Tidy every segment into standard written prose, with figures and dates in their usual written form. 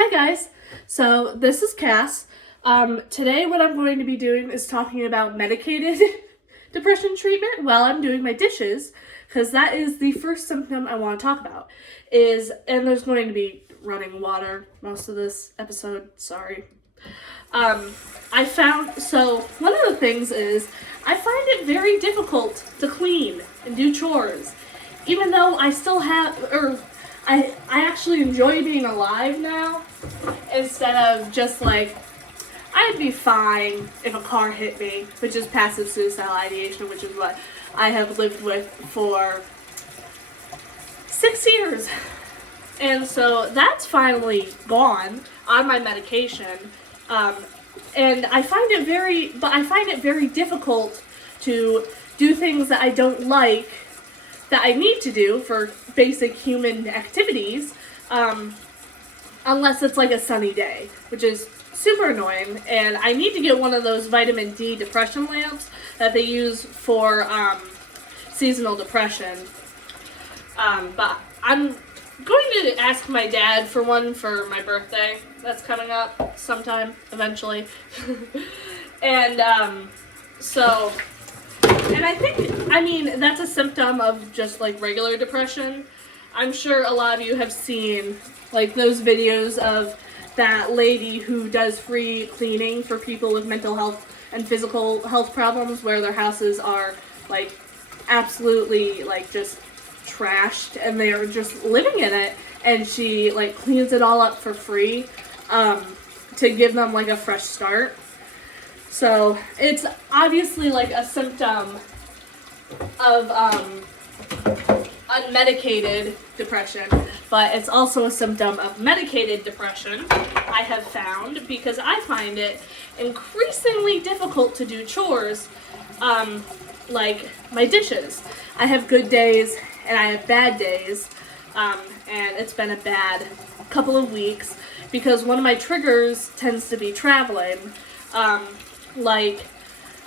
Hi guys, so this is Cass. Today what I'm going to be doing is talking about medicated depression treatment while I'm doing my dishes, because that is the first symptom I want to talk about. And there's going to be running water most of this episode, sorry. One of the things is, I find it very difficult to clean and do chores, even though I still I actually enjoy being alive now, instead of just like, I'd be fine if a car hit me, which is passive suicidal ideation, which is what I have lived with for 6 years. And so that's finally gone on my medication. And I find it very difficult to do things that I don't like, that I need to do for basic human activities, unless it's like a sunny day, which is super annoying. And I need to get one of those vitamin D depression lamps that they use for seasonal depression. But I'm going to ask my dad for one for my birthday. That's coming up sometime eventually. And that's a symptom of just like regular depression. I'm sure a lot of you have seen like those videos of that lady who does free cleaning for people with mental health and physical health problems, where their houses are like absolutely like just trashed and they are just living in it, and she like cleans it all up for free to give them like a fresh start. So it's obviously like a symptom of unmedicated depression, but it's also a symptom of medicated depression, I have found, because I find it increasingly difficult to do chores, like my dishes. I have good days and I have bad days, and it's been a bad couple of weeks because one of my triggers tends to be traveling. Like,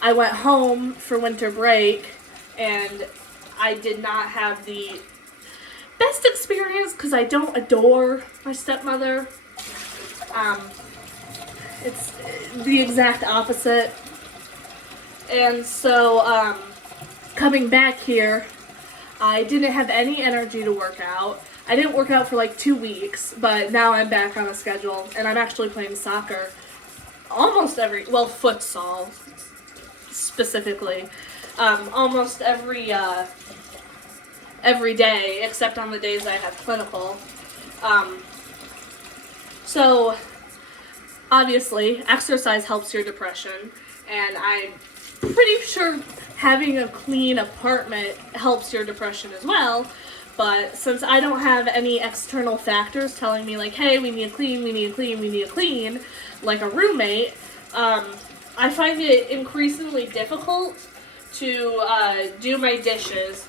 I went home for winter break and I did not have the best experience because I don't adore my stepmother. It's the exact opposite. And so, coming back here, I didn't have any energy to work out. I didn't work out for like 2 weeks, but now I'm back on a schedule and I'm actually playing soccer almost futsal specifically, almost every day, except on the days I have clinical. So obviously exercise helps your depression, and I'm pretty sure having a clean apartment helps your depression as well. But since I don't have any external factors telling me like, hey, we need to clean, like a roommate, I find it increasingly difficult to do my dishes.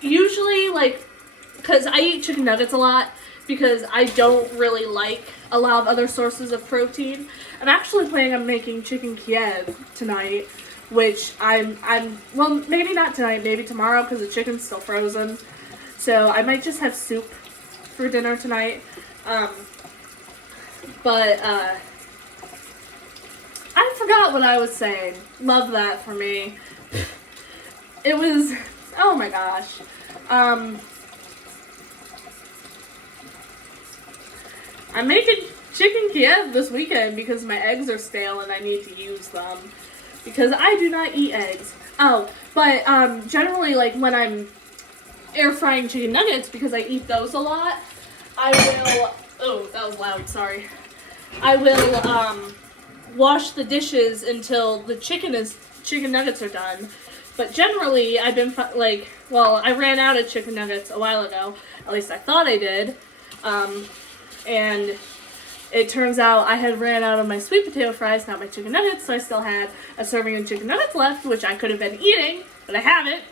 Usually, like, because I eat chicken nuggets a lot, because I don't really like a lot of other sources of protein. I'm actually planning on making chicken Kiev tonight, which well, maybe not tonight, maybe tomorrow, because the chicken's still frozen. So I might just have soup for dinner tonight. But I forgot what I was saying. Love that for me. It was, oh my gosh. I'm making chicken Kiev this weekend because my eggs are stale and I need to use them, because I do not eat eggs. Oh, but generally, like, when I'm air frying chicken nuggets, because I eat those a lot, I will, oh, that was loud, sorry. I will wash the dishes until the chicken nuggets are done. But generally, I've been I ran out of chicken nuggets a while ago. At least I thought I did. And it turns out I had ran out of my sweet potato fries, not my chicken nuggets, so I still had a serving of chicken nuggets left, which I could have been eating, but I haven't.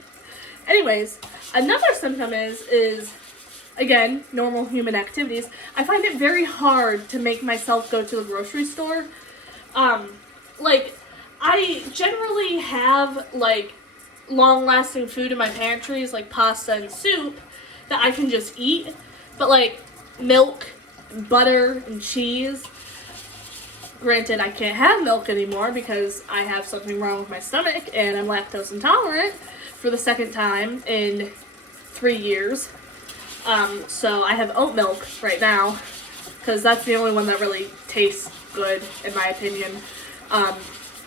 Anyways, another symptom is again, normal human activities. I find it very hard to make myself go to the grocery store. I generally have, like, long-lasting food in my pantries, like pasta and soup, that I can just eat. But, like, milk butter and cheese. Granted, I can't have milk anymore because I have something wrong with my stomach and I'm lactose intolerant for the second time in 3 years. So I have oat milk right now because that's the only one that really tastes good in my opinion.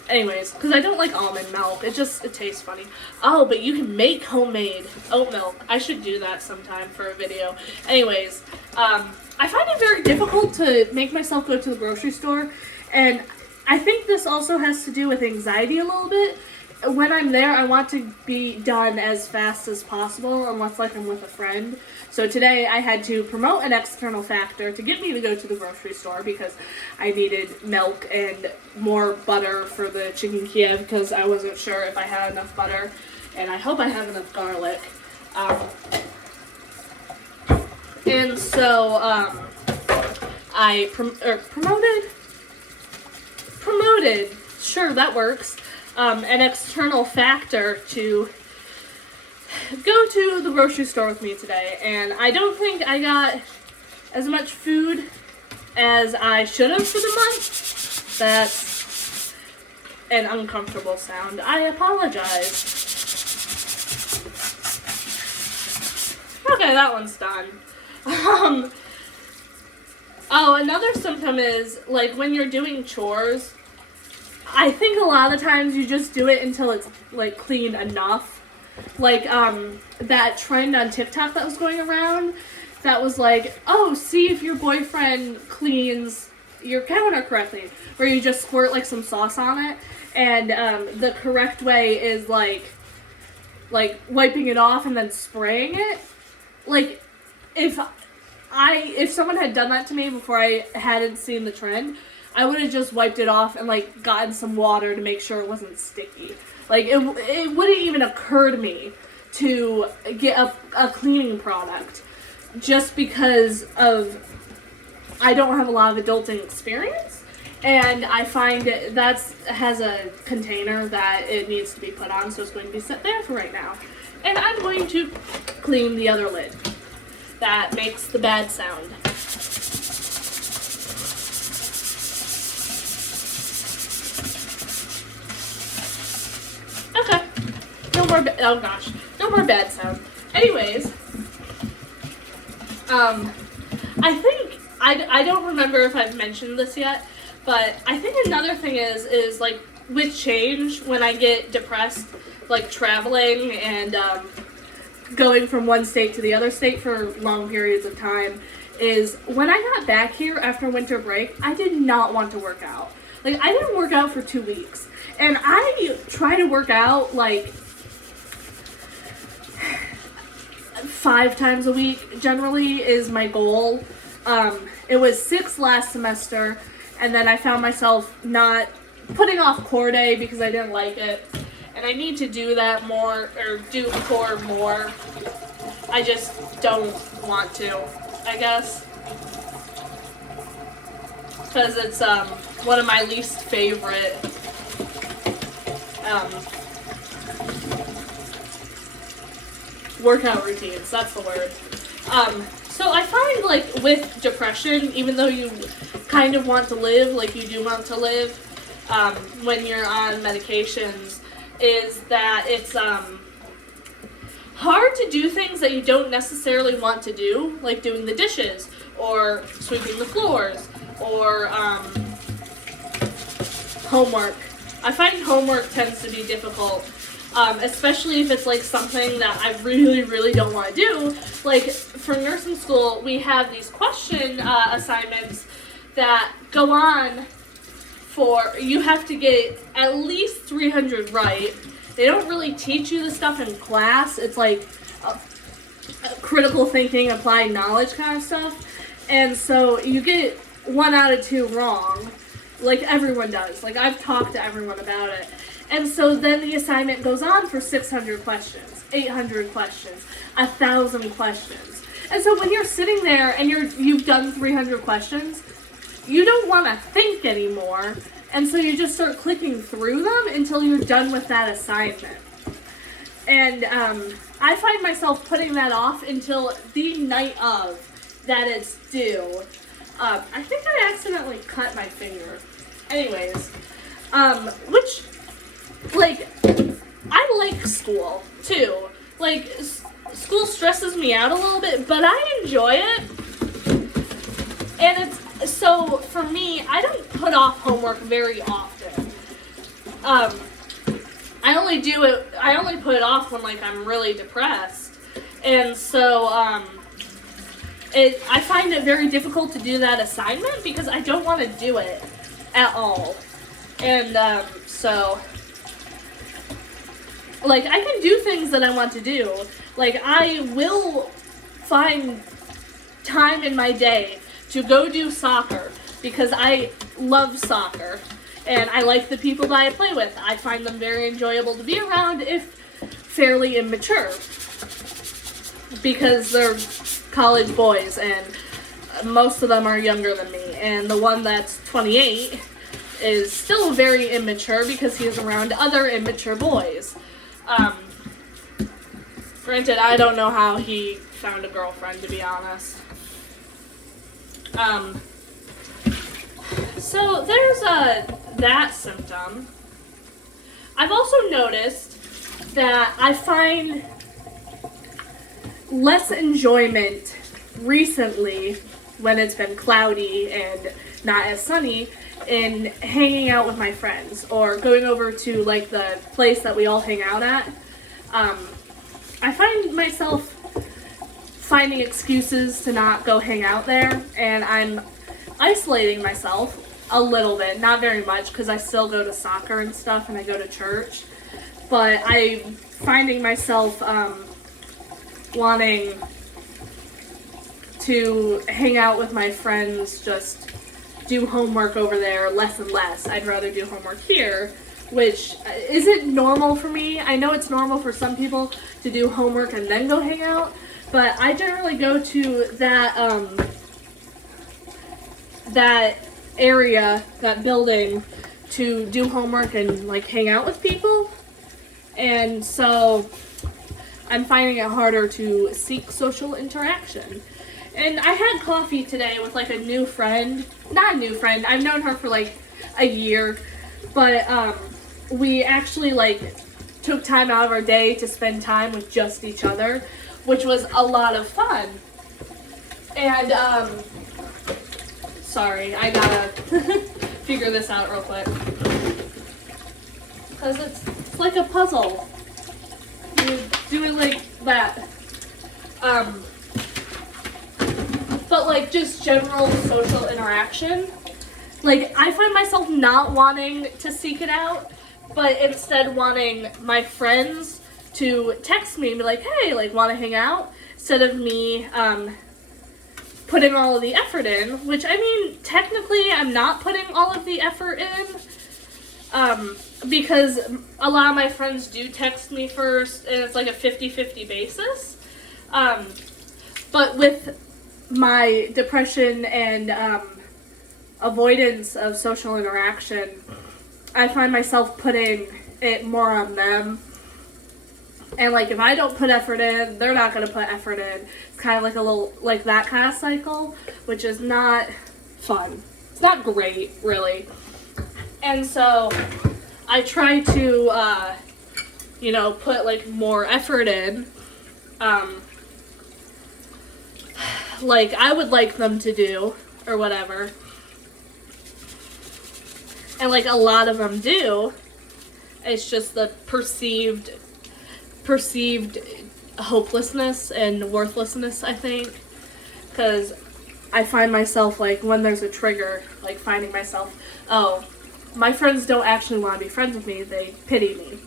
Anyways, because I don't like almond milk. It tastes funny. Oh, but you can make homemade oat milk. I should do that sometime for a video. Anyways, I find it very difficult to make myself go to the grocery store. And I think this also has to do with anxiety a little bit. When I'm there, I want to be done as fast as possible, unless like I'm with a friend. So today I had to promote an external factor to get me to go to the grocery store because I needed milk and more butter for the chicken Kiev because I wasn't sure if I had enough butter, and I hope I have enough garlic. And so I promoted, sure, that works, an external factor to go to the grocery store with me today, and I don't think I got as much food as I should have for the month. That's an uncomfortable sound. I apologize. Okay, that one's done. Oh, another symptom is, like, when you're doing chores, I think a lot of times you just do it until it's, like, clean enough. Like, that trend on TikTok that was going around that was like, oh, see if your boyfriend cleans your counter correctly, where you just squirt, like, some sauce on it, and, the correct way is, like wiping it off and then spraying it. Like, if someone had done that to me before I hadn't seen the trend, I would have just wiped it off and, like, gotten some water to make sure it wasn't sticky. Like, it wouldn't even occur to me to get a cleaning product just because I don't have a lot of adulting experience, and I find that has a container that it needs to be put on, so it's going to be set there for right now. And I'm going to clean the other lid that makes the bad sound. Okay. No more bad sound. Anyways, I think, I don't remember if I've mentioned this yet, but I think another thing is like, with change, when I get depressed, like traveling and, going from one state to the other state for long periods of time, is when I got back here after winter break, I did not want to work out. Like, I didn't work out for 2 weeks. And I try to work out, like, 5 times a week, generally, is my goal. It was 6 last semester, and then I found myself not putting off core day because I didn't like it. And I need to do that more, or do core more. I just don't want to, I guess. Because it's, one of my least favorite, workout routines, that's the word. So I find, like, with depression, even though you kind of want to live, like you do want to live, when you're on medications, is that it's, hard to do things that you don't necessarily want to do, like doing the dishes, or sweeping the floors, or, homework. I find homework tends to be difficult, especially if it's like something that I really, really don't want to do. Like, for nursing school, we have these question assignments that go on for, you have to get at least 300 right. They don't really teach you the stuff in class. It's like critical thinking, applied knowledge kind of stuff. And so you get 1 out of 2 wrong, like everyone does. Like, I've talked to everyone about it. And so then the assignment goes on for 600 questions, 800 questions, 1,000 questions. And so when you're sitting there and you've done 300 questions, you don't want to think anymore. And so you just start clicking through them until you're done with that assignment. And I find myself putting that off until the night of that it's due. I think I accidentally cut my finger. Anyways, which, like, I like school, too. Like, school stresses me out a little bit, but I enjoy it. And so for me, I don't put off homework very often. I only put it off when, like, I'm really depressed. And so, I find it very difficult to do that assignment because I don't want to do it at all. And, so, like, I can do things that I want to do. Like, I will find time in my day to go do soccer because I love soccer and I like the people that I play with. I find them very enjoyable to be around if fairly immature because they're college boys and most of them are younger than me, and the one that's 28 is still very immature because he's around other immature boys. Granted, I don't know how he found a girlfriend, to be honest. So there's that symptom. I've also noticed that I find less enjoyment recently when it's been cloudy and not as sunny in hanging out with my friends or going over to, like, the place that we all hang out at. I find myself finding excuses to not go hang out there, and I'm isolating myself a little bit, not very much, because I still go to soccer and stuff, and I go to church, but I'm finding myself wanting to hang out with my friends, just do homework over there less and less. I'd rather do homework here, which isn't normal for me. I know it's normal for some people to do homework and then go hang out, but I generally go to that area, that building, to do homework and, like, hang out with people. And so I'm finding it harder to seek social interaction. And I had coffee today with, like, a new friend. Not a new friend. I've known her for, like, a year. But we actually, like, took time out of our day to spend time with just each other, which was a lot of fun. And, sorry, I gotta figure this out real quick. Because it's like a puzzle. You do it like that. But, like, just general social interaction. Like, I find myself not wanting to seek it out, but instead wanting my friends to text me and be like, hey, like, want to hang out? Instead of me, putting all of the effort in, which, I mean, technically I'm not putting all of the effort in, because a lot of my friends do text me first, and it's like a 50-50 basis. But with my depression and avoidance of social interaction, I find myself putting it more on them. And, like, if I don't put effort in, they're not going to put effort in. It's kind of like a little, like, that kind of cycle, which is not fun. It's not great, really. And so I try to, put, like, more effort in. Like I would like them to do, or whatever. And, like, a lot of them do. It's just the perceived hopelessness and worthlessness, I think. Because I find myself, like, when there's a trigger, like, finding myself, oh, my friends don't actually want to be friends with me, they pity me.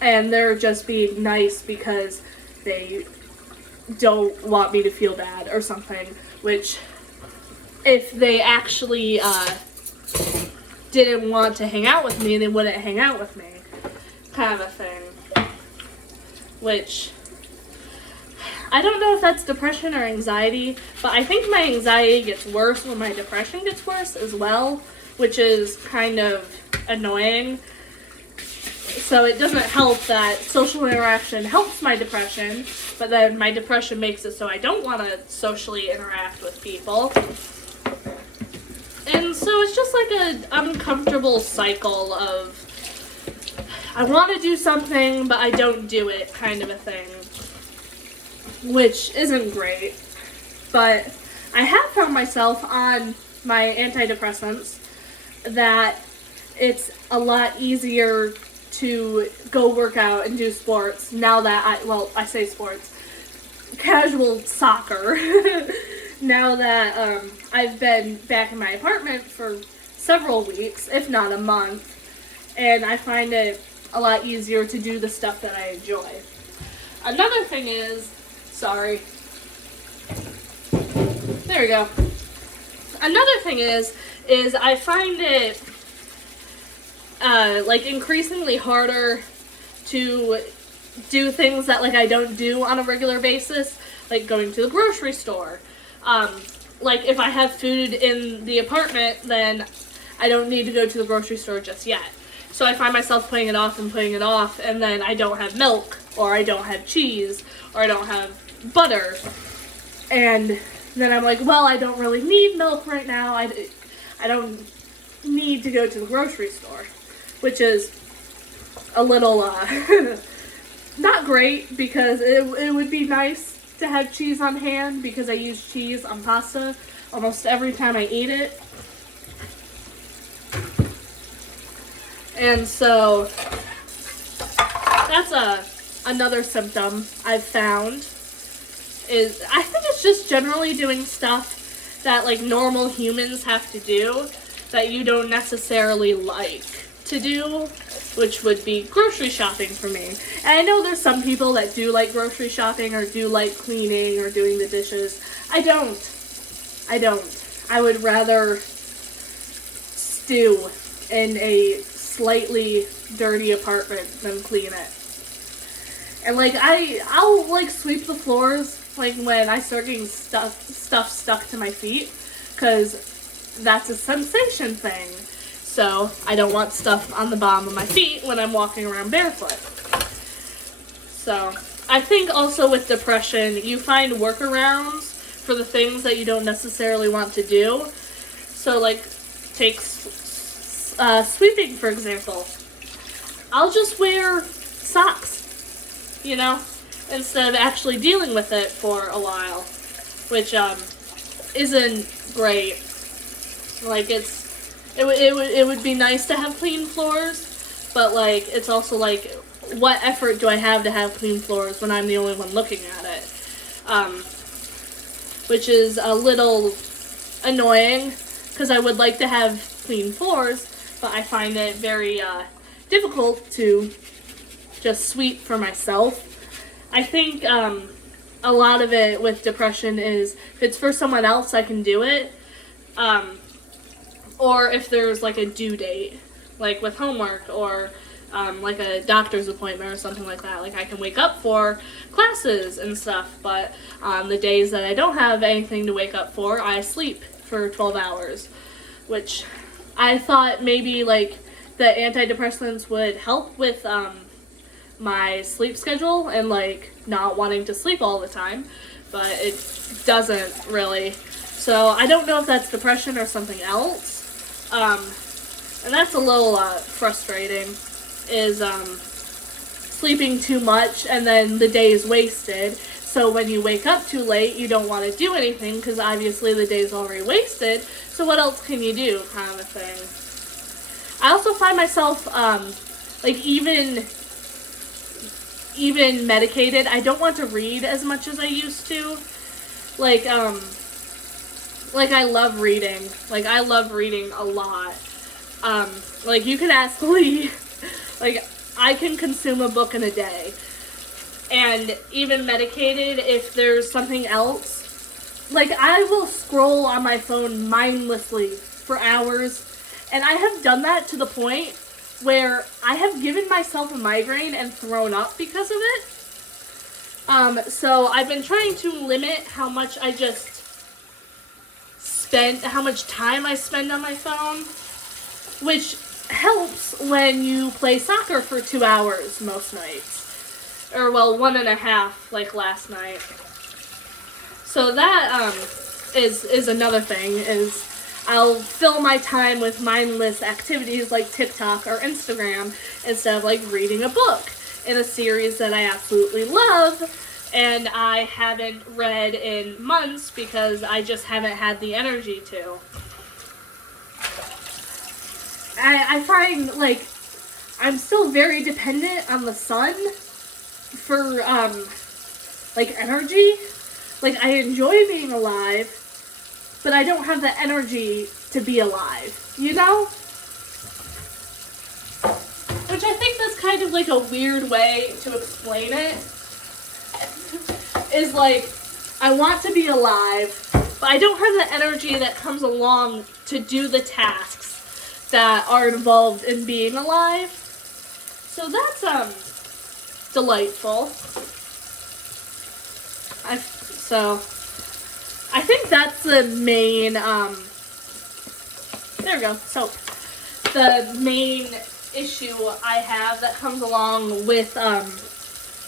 And they're just being nice because they don't want me to feel bad or something, which, if they actually didn't want to hang out with me, they wouldn't hang out with me, kind of a thing. Which, I don't know if that's depression or anxiety, but I think my anxiety gets worse when my depression gets worse as well, which is kind of annoying. So it doesn't help that social interaction helps my depression, but then my depression makes it so I don't want to socially interact with people. just like an uncomfortable cycle of I want to do something, but I don't do it kind of a thing, which isn't great. But I have found myself on my antidepressants that it's a lot easier to go work out and do sports now that I say sports, casual soccer, now that I've been back in my apartment for several weeks, if not a month, and I find it a lot easier to do the stuff that I enjoy. Another thing is, sorry, there we go. Another thing is I find it like increasingly harder to do things that like I don't do on a regular basis, like going to the grocery store. Like if I have food in the apartment, then I don't need to go to the grocery store just yet. So I find myself putting it off, and then I don't have milk, or I don't have cheese, or I don't have butter. And then I'm like, well, I don't really need milk right now. I don't need to go to the grocery store, which is a little not great, because it would be nice to have cheese on hand, because I use cheese on pasta almost every time I eat it. And so that's another symptom I've found, is I think it's just generally doing stuff that like normal humans have to do that you don't necessarily like to do, which would be grocery shopping for me. And I know there's some people that do like grocery shopping or do like cleaning or doing the dishes. I don't. I would rather stew in a slightly dirty apartment than clean it. And like I'll like sweep the floors like when I start getting stuff stuck to my feet, because that's a sensation thing. So I don't want stuff on the bottom of my feet when I'm walking around barefoot. So I think also with depression, you find workarounds for the things that you don't necessarily want to do. So like take sweeping, for example. I'll just wear socks, you know, instead of actually dealing with it for a while, which isn't great. Like it would be nice to have clean floors, but like it's also like, what effort do I have to have clean floors when I'm the only one looking at it? Which is a little annoying, because I would like to have clean floors, but I find it very difficult to just sweep for myself. I think a lot of it with depression is, if it's for someone else, I can do it. Or if there's like a due date, like with homework, or like a doctor's appointment or something like that. Like I can wake up for classes and stuff, but on the days that I don't have anything to wake up for, I sleep for 12 hours, which I thought maybe like the antidepressants would help with my sleep schedule and like not wanting to sleep all the time, but it doesn't really. So I don't know if that's depression or something else. And that's a little frustrating, is sleeping too much and then the day is wasted. So when you wake up too late, you don't want to do anything, because obviously the day's already wasted. So what else can you do, kind of a thing. I also find myself like even medicated, I don't want to read as much as I used to. Like I love reading. Like I love reading a lot. Like you can ask Lee, like I can consume a book in a day. And even medicated, if there's something else, like I will scroll on my phone mindlessly for hours. And I have done that to the point where I have given myself a migraine and thrown up because of it. So I've been trying to limit how much how much time I spend on my phone, which helps when you play soccer for 2 hours most nights. Or, well, 1.5, like last night. So that is another thing, is I'll fill my time with mindless activities like TikTok or Instagram instead of like reading a book in a series that I absolutely love and I haven't read in months because I just haven't had the energy to. I find like I'm still very dependent on the sun for like energy. Like I enjoy being alive, but I don't have the energy to be alive, you know? Which I think that's kind of like a weird way to explain it. Is like, I want to be alive, but I don't have the energy that comes along to do the tasks that are involved in being alive. So that's delightful. I think that's the main, there we go, soap. The main issue I have that comes along with,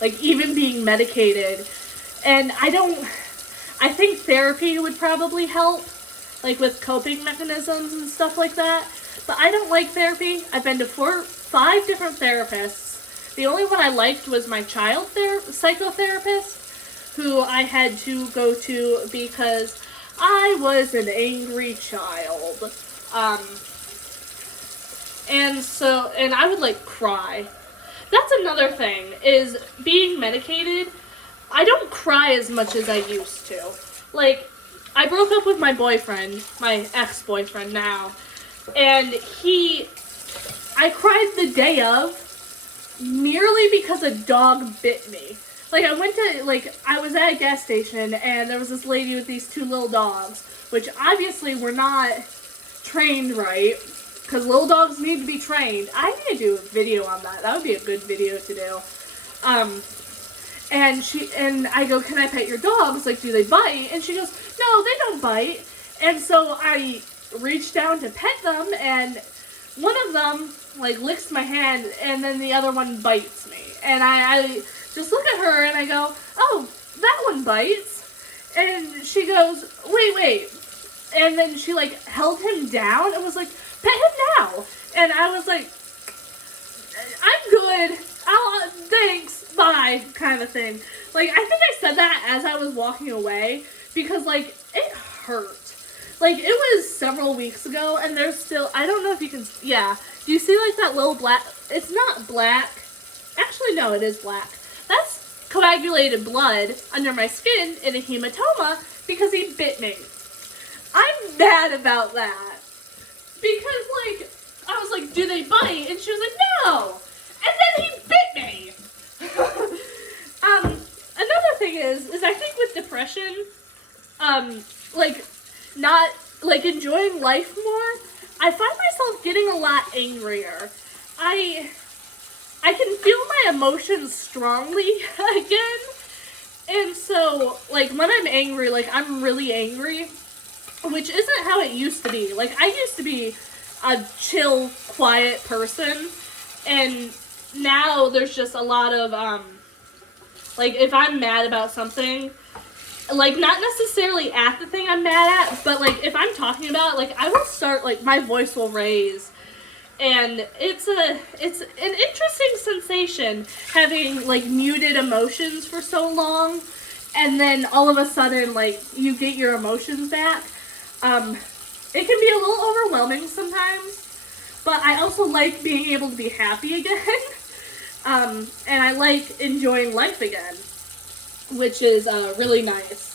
like, even being medicated. And I think therapy would probably help, like, with coping mechanisms and stuff like that. But I don't like therapy. I've been to 5 different therapists. The only one I liked was my child psychotherapist, who I had to go to because I was an angry child. And I would like cry. That's another thing, is being medicated, I don't cry as much as I used to. Like, I broke up with my boyfriend, my ex-boyfriend now, and I cried the day of merely because a dog bit me. Like, I was at a gas station, and there was this lady with these 2 little dogs, which obviously were not trained right, because little dogs need to be trained. I need to do a video on that. That would be a good video to do. And I go, can I pet your dogs? Like, do they bite? And she goes, no, they don't bite. And so I reached down to pet them, and one of them, like, licks my hand, and then the other one bites me. And I just look at her, and I go, oh, that one bites. And she goes, wait. And then she, like, held him down and was like, pet him now. And I was like, I'm good. Thanks. Bye. Kind of thing. Like, I think I said that as I was walking away because, like, it hurt. Like, it was several weeks ago and there's still, I don't know if you can, yeah. Do you see, like, that little black, it's not black. Actually, no, it is black. That's coagulated blood under my skin in a hematoma because he bit me. I'm mad about that. Because, like, I was like, do they bite? And she was like, no. And then he bit me. Another thing is I think with depression, like, not, like, enjoying life more, I find myself getting a lot angrier. I can feel my emotions strongly again. And so, like, when I'm angry, like, I'm really angry, which isn't how it used to be. Like, I used to be a chill, quiet person, and now there's just a lot of, like, if I'm mad about something, like, not necessarily at the thing I'm mad at, but, like, if I'm talking about it, like, I will start, like, my voice will raise, and it's an interesting sensation having, like, muted emotions for so long, and then all of a sudden, like, you get your emotions back. It can be a little overwhelming sometimes, but I also like being able to be happy again, and I like enjoying life again, which is really nice.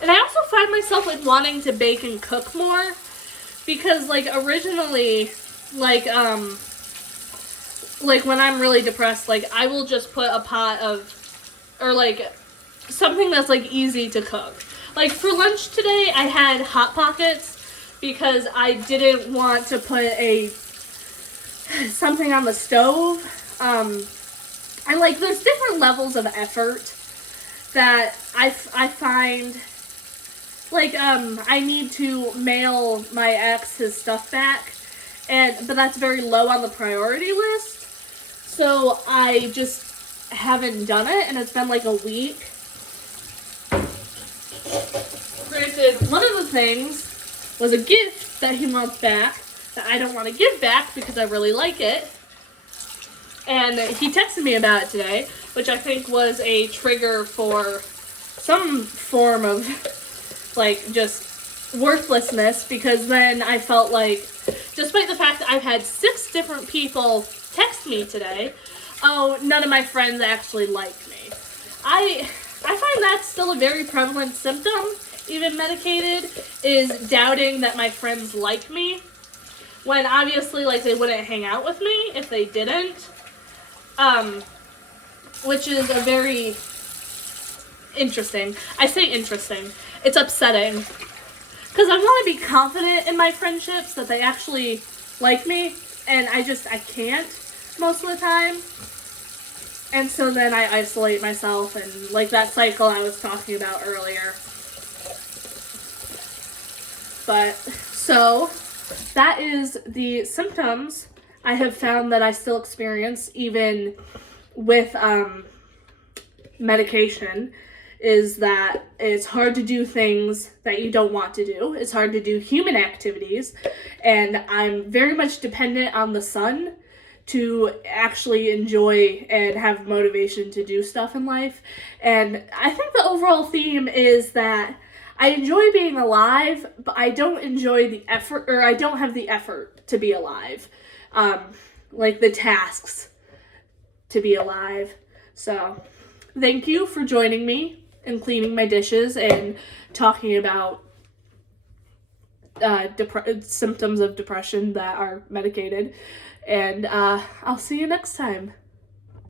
And I also find myself, like, wanting to bake and cook more, because, like, originally, like when I'm really depressed, like, I will just put a pot of, or, like, something that's, like, easy to cook. Like, for lunch today, I had Hot Pockets because I didn't want to put something on the stove. And, like, there's different levels of effort that I find, like, I need to mail my ex his stuff back, but that's very low on the priority list. So I just haven't done it, and it's been like a week. granted, one of the things was a gift that he wants back that I don't want to give back because I really like it. And he texted me about it today, which I think was a trigger for some form of, like, just worthlessness, because then I felt like, despite the fact that I've had 6 different people text me today, oh, none of my friends actually like me. I find that's still a very prevalent symptom, even medicated, is doubting that my friends like me, when obviously, like, they wouldn't hang out with me if they didn't. Which is a very interesting. I say interesting. It's upsetting. Because I want to be confident in my friendships that they actually like me, and I can't most of the time. And so then I isolate myself, and like that cycle I was talking about earlier. But, so, that is the symptoms I have found that I still experience even with medication, is that it's hard to do things that you don't want to do. It's hard to do human activities, and I'm very much dependent on the sun to actually enjoy and have motivation to do stuff in life. And I think the overall theme is that I enjoy being alive, but I don't enjoy the effort, or I don't have the effort to be alive. Like the tasks to be alive. So, thank you for joining me in cleaning my dishes and talking about symptoms of depression that are medicated. And I'll see you next time.